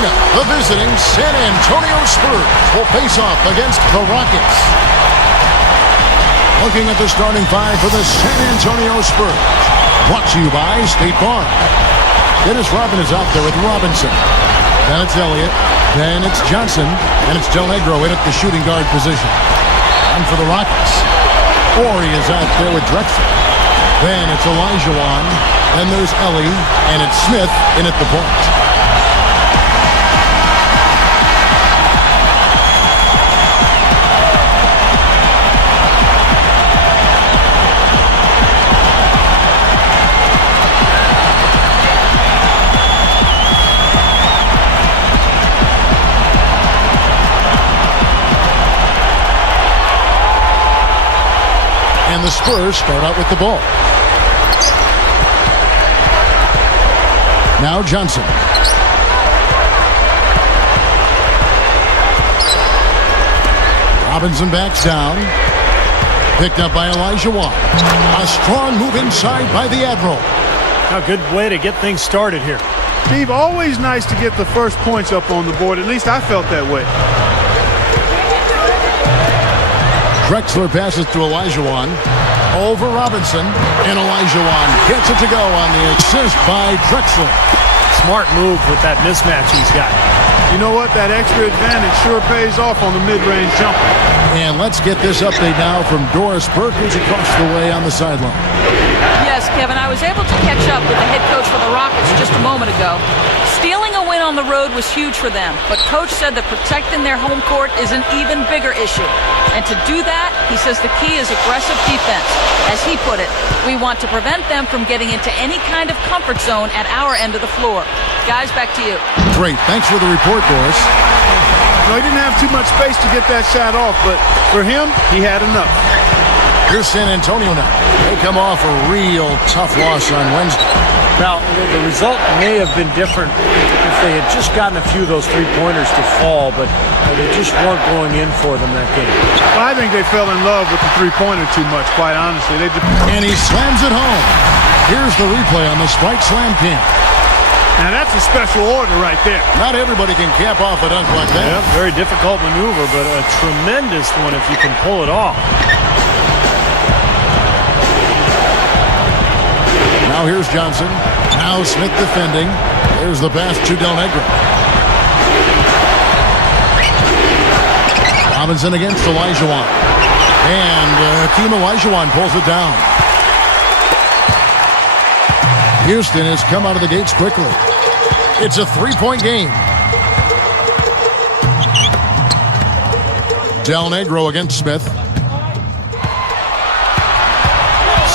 Arena, the visiting San Antonio Spurs will face off against the Rockets. Looking at the starting five for the San Antonio Spurs. Brought to you by State Farm. Dennis Rodman is out there with Robinson. Then it's Elliott. Then it's Johnson. And it's Del Negro in at the shooting guard position. And for the Rockets, Ori is out there with Drexler. Then it's Olajuwon. Then there's Ellie. And it's Smith in at the point. And the Spurs start out with the ball. Now Johnson. Robinson backs down. Picked up by Olajuwon. A strong move inside by the Admiral. A good way to get things started here. Steve, always nice to get the first points up on the board. At least I felt that way. Drexler passes to Olajuwon. Over Robinson. And Olajuwon gets it to go on the assist by Drexler. Smart move with that mismatch he's got. You know what? That extra advantage sure pays off on the mid-range jumper. And let's get this update now from Doris Burke, who's across the way on the sideline. Yes, Kevin, I was able to catch up with the head coach for the Rockets just a moment ago. Stealing a win on the road was huge for them, but Coach said that protecting their home court is an even bigger issue. And to do that, he says the key is aggressive defense. As he put it, we want to prevent them from getting into any kind of comfort zone at our end of the floor. Guys, back to you. Great. Thanks for the report, Doris. No, he didn't have too much space to get that shot off, but for him, he had enough. Here's San Antonio now. They come off a real tough loss on Wednesday. Now, the result may have been different if they had just gotten a few of those three-pointers to fall, but they just weren't going in for them that game. Well, I think they fell in love with the three-pointer too much, quite honestly. And he slams it home. Here's the replay on the Strike Slam Cam. Now, that's a special order right there. Not everybody can cap off a dunk like that. Yeah, very difficult maneuver, but a tremendous one if you can pull it off. Now here's Johnson. Now Smith defending. There's the pass to Del Negro. Robinson against Olajuwon. And Hakeem Olajuwon pulls it down. Houston has come out of the gates quickly. It's a three-point game. Del Negro against Smith.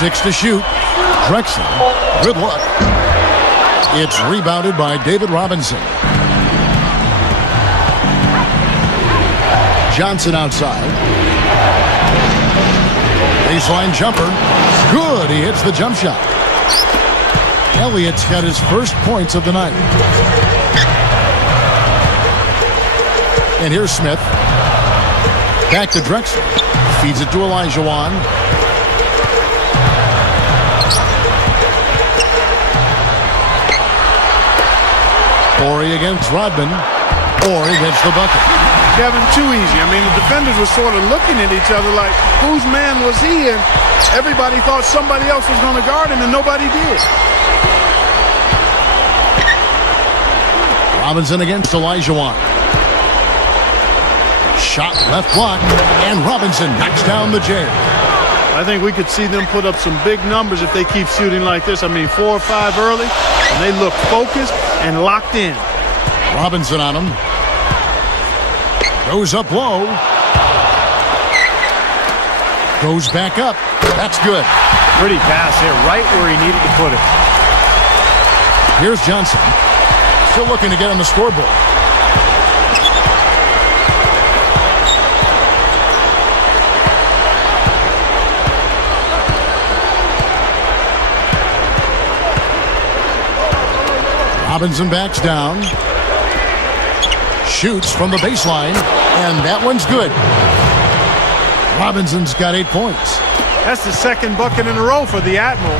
6 to shoot. Drexler, good luck. It's rebounded by David Robinson. Johnson outside. Baseline jumper. Good, he hits the jump shot. Elliott's got his first points of the night. And here's Smith. Back to Drexler. Feeds it to Olajuwon. Ori against Rodman. Ori gets the bucket. Kevin, too easy. I mean, the defenders were sort of looking at each other like, whose man was he? And everybody thought somebody else was going to guard him, and nobody did. Robinson against Olajuwon. Shot left block, and Robinson knocks down the J. I think we could see them put up some big numbers if they keep shooting like this. I mean, 4 or 5 early, and they look focused and locked in. Robinson on him. Goes up low. Goes back up. That's good. Pretty pass here, right where he needed to put it. Here's Johnson. Still looking to get on the scoreboard. Robinson backs down. Shoots from the baseline, and that one's good. Robinson's got 8 points. That's the second bucket in a row for the Admiral.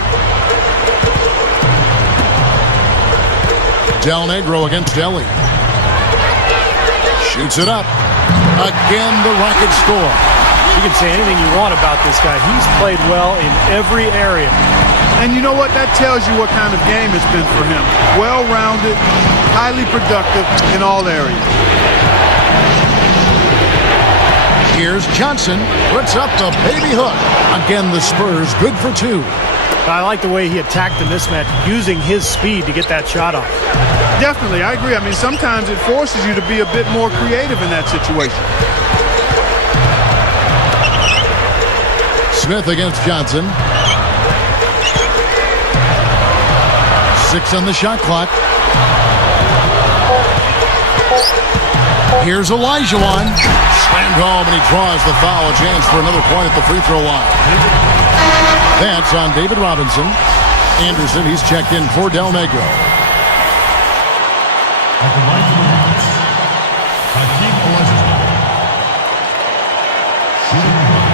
Del Negro against Ellie. Shoots it up. Again, the Rockets score. You can say anything you want about this guy. He's played well in every area. And you know what? That tells you what kind of game it's been for him. Well-rounded, highly productive in all areas. Here's Johnson. Puts up the baby hook. Again, the Spurs good for 2. I like the way he attacked the mismatch, using his speed to get that shot off. Definitely, I agree. I mean, sometimes it forces you to be a bit more creative in that situation. Smith against Johnson. 6 on the shot clock. Here's Olajuwon. Slammed home, and he draws the foul. A chance for another point at the free throw line. That's on David Robinson. Anderson, he's checked in for Del Negro. At the line for the Rockets, Hakeem Olajuwon. Shooting one.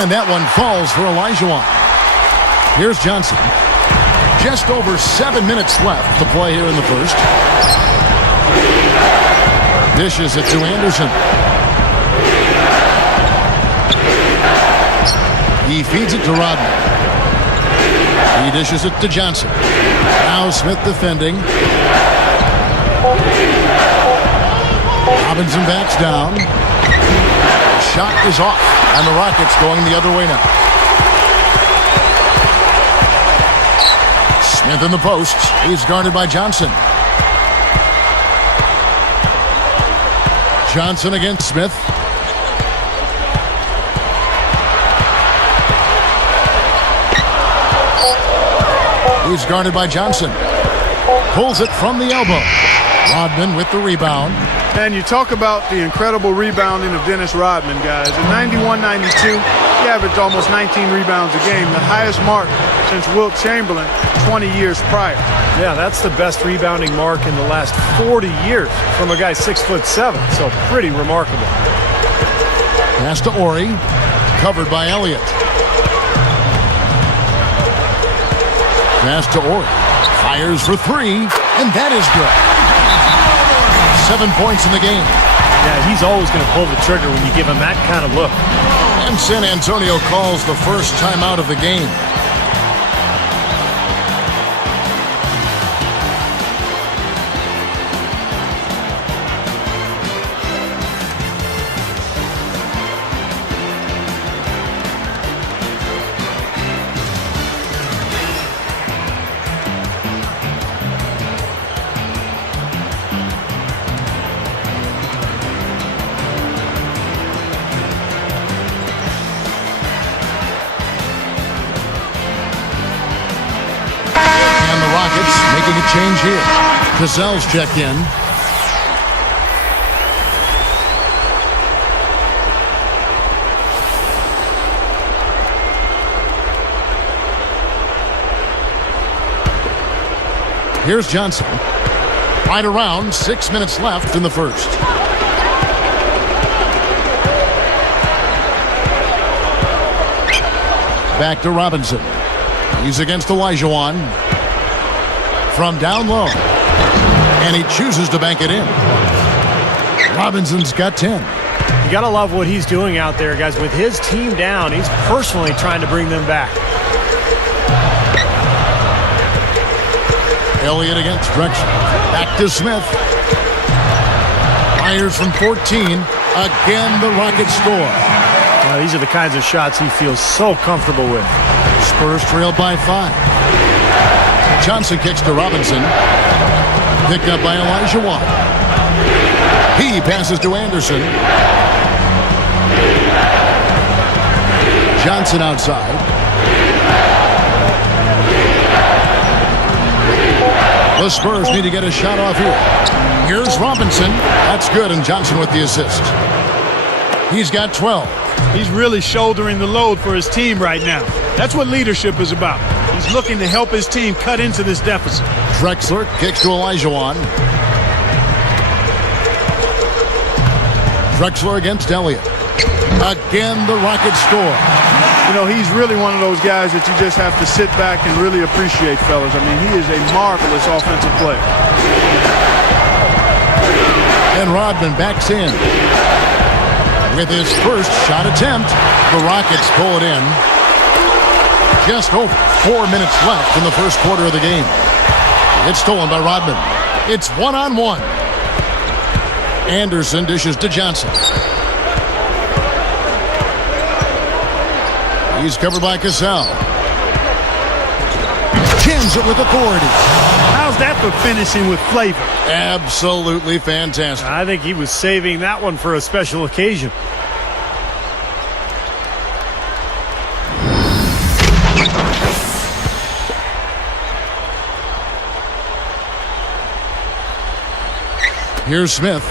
And that one falls for Olajuwon. Here's Johnson. Just over 7 minutes left to play here in the first. Dishes it to Anderson. He feeds it to Rodman. He dishes it to Johnson. Now Smith defending. Robinson backs down. Shot is off, and the Rockets going the other way now. Smith in the posts. He's guarded by Johnson. Johnson against Smith. He's guarded by Johnson. Pulls it from the elbow. Rodman with the rebound. And you talk about the incredible rebounding of Dennis Rodman, guys. In 91-92, he averaged almost 19 rebounds a game, the highest mark since Wilt Chamberlain 20 years prior. Yeah, that's the best rebounding mark in the last 40 years from a guy 6'7", so pretty remarkable. Pass to Ori, covered by Elliott. Pass to Ori, fires for 3, and that is good. 7 points in the game. Yeah, he's always going to pull the trigger when you give him that kind of look. And San Antonio calls the first timeout of the game. Making a change here. Cassell's checked in. Here's Johnson. Right around 6 minutes left in the first. Back to Robinson. He's against Olajuwon. From down low. And he chooses to bank it in. Robinson's got 10. You got to love what he's doing out there, guys. With his team down, he's personally trying to bring them back. Elliott against Drexler. Back to Smith. Fires from 14. Again, the Rockets score. These are the kinds of shots he feels so comfortable with. Spurs trailed by 5. Johnson kicks to Robinson. Picked up by Olajuwon. He passes to Anderson. Johnson outside. The Spurs need to get a shot off here. Here's Robinson. That's good, and Johnson with the assist. He's got 12. He's really shouldering the load for his team right now. That's what leadership is about. He's looking to help his team cut into this deficit. Drexler kicks to Olajuwon. Drexler against Elliott. Again, the Rockets score. You know, he's really one of those guys that you just have to sit back and really appreciate, fellas. I mean, he is a marvelous offensive player. And Rodman backs in. With his first shot attempt, the Rockets pull it in. Just over 4 minutes left in the first quarter of the game. It's stolen by Rodman. It's one-on-one. Anderson dishes to Johnson. He's covered by Cassell. Jams it with authority. How's that for finishing with flavor? Absolutely fantastic. I think he was saving that one for a special occasion. Here's Smith.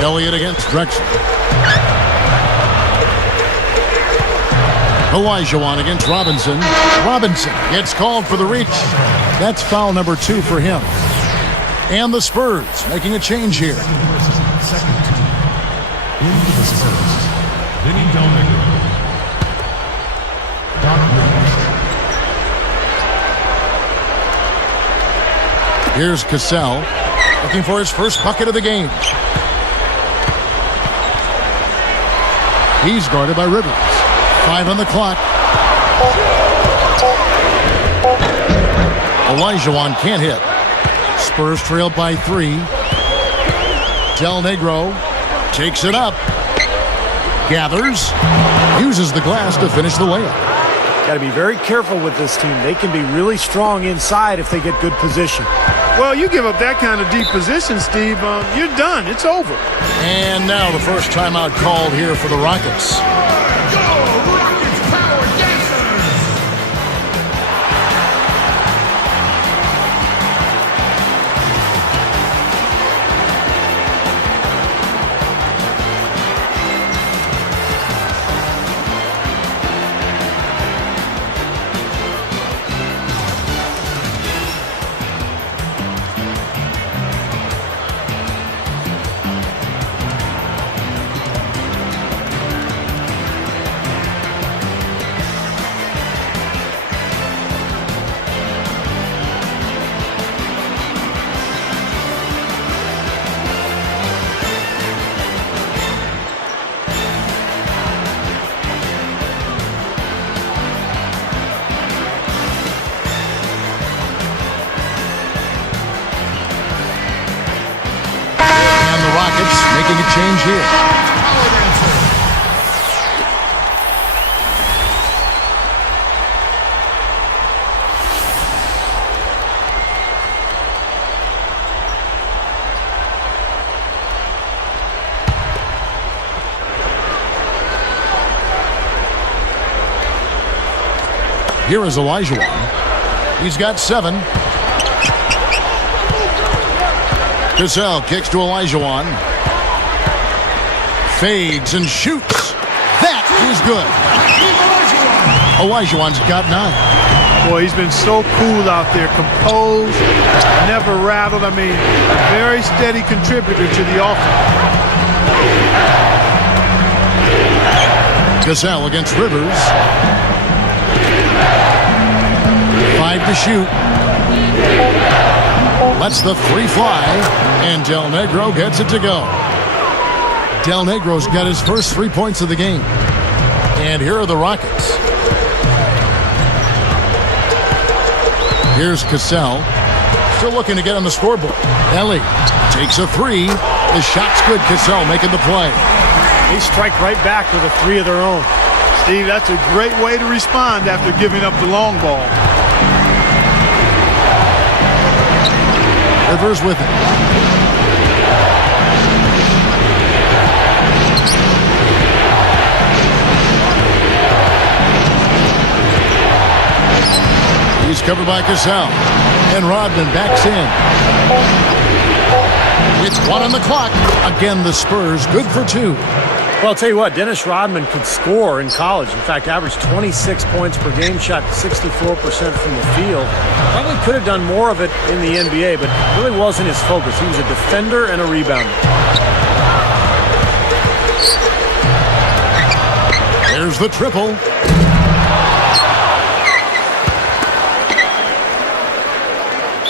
Elliott against Drexler. Olajuwon against Robinson. Robinson gets called for the reach. That's foul number 2 for him. And the Spurs making a change here. Second team. Into the Spurs. Vinny Del Negro. Doc Rivers. Here's Cassell looking for his first bucket of the game. He's guarded by Rivers. 5 on the clock. Olajuwon can't hit. Spurs trailed by 3. Del Negro takes it up. Gathers. Uses the glass to finish the layup. Got to be very careful with this team. They can be really strong inside if they get good position. Well, you give up that kind of deep position, Steve, you're done. It's over. And now the first timeout called here for the Rockets. Making a change here. Here is Olajuwon. He's got 7. Cassell kicks to Olajuwon. Fades and shoots. That is good. Olajuwon's got 9. Boy, he's been so cool out there, composed, never rattled. I mean, very steady contributor to the offense. Cassell against Rivers. 5 to shoot. Lets the 3 fly, and Del Negro gets it to go. Del Negro's got his first 3 points of the game. And here are the Rockets. Here's Cassell. Still looking to get on the scoreboard. Ellie takes a 3. The shot's good. Cassell making the play. They strike right back with a 3 of their own. Steve, that's a great way to respond after giving up the long ball. Rivers with it. He's covered by Cassell. And Rodman backs in. With 1 on the clock. Again, the Spurs good for 2. Well, I'll tell you what, Dennis Rodman could score in college. In fact, averaged 26 points per game, shot 64% from the field. Probably could have done more of it in the NBA, but it really wasn't his focus. He was a defender and a rebounder. There's the triple.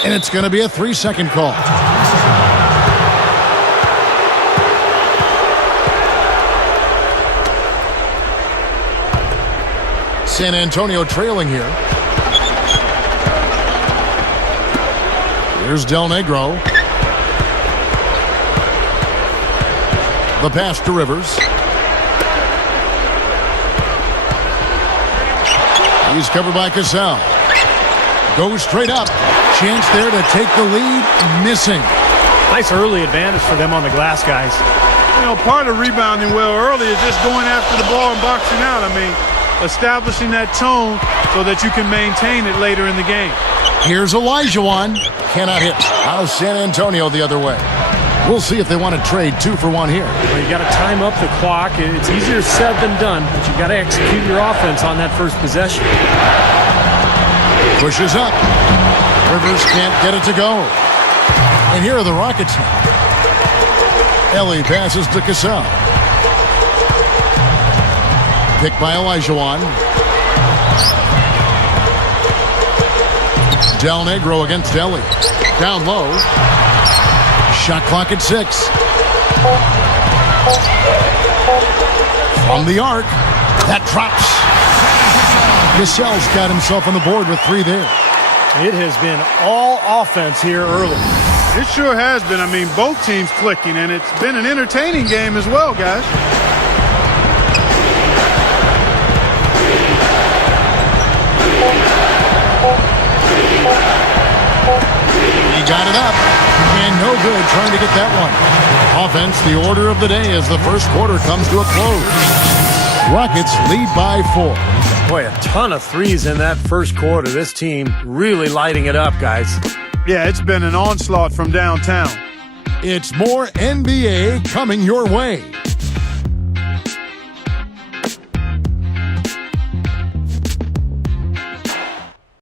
And it's going to be a 3-second call. San Antonio trailing here. Here's Del Negro. The pass to Rivers. He's covered by Cassell. Goes straight up. Chance there to take the lead. Missing. Nice early advantage for them on the glass, guys. You know, part of rebounding well early is just going after the ball and boxing out. I mean, establishing that tone so that you can maintain it later in the game. Here's Olajuwon. Cannot hit. How's San Antonio the other way? We'll see if they want to trade 2 for 1 here. Well, you got to time up the clock. It's easier said than done, but you got to execute your offense on that first possession. Pushes up. Rivers can't get it to go. And here are the Rockets now. Ellie passes to Cassell. Picked by Olajuwon. Del Negro against Ellie. Down low. Shot clock at 6. From the arc. That drops. Cassell's got himself on the board with 3 there. It has been all offense here early. It sure has been. I mean, both teams clicking, and it's been an entertaining game as well, guys. He got it up, and no good trying to get that one. Offense, the order of the day as the first quarter comes to a close. Rockets lead by 4. Boy, a ton of threes in that first quarter. This team really lighting it up, guys. Yeah, it's been an onslaught from downtown. It's more NBA coming your way.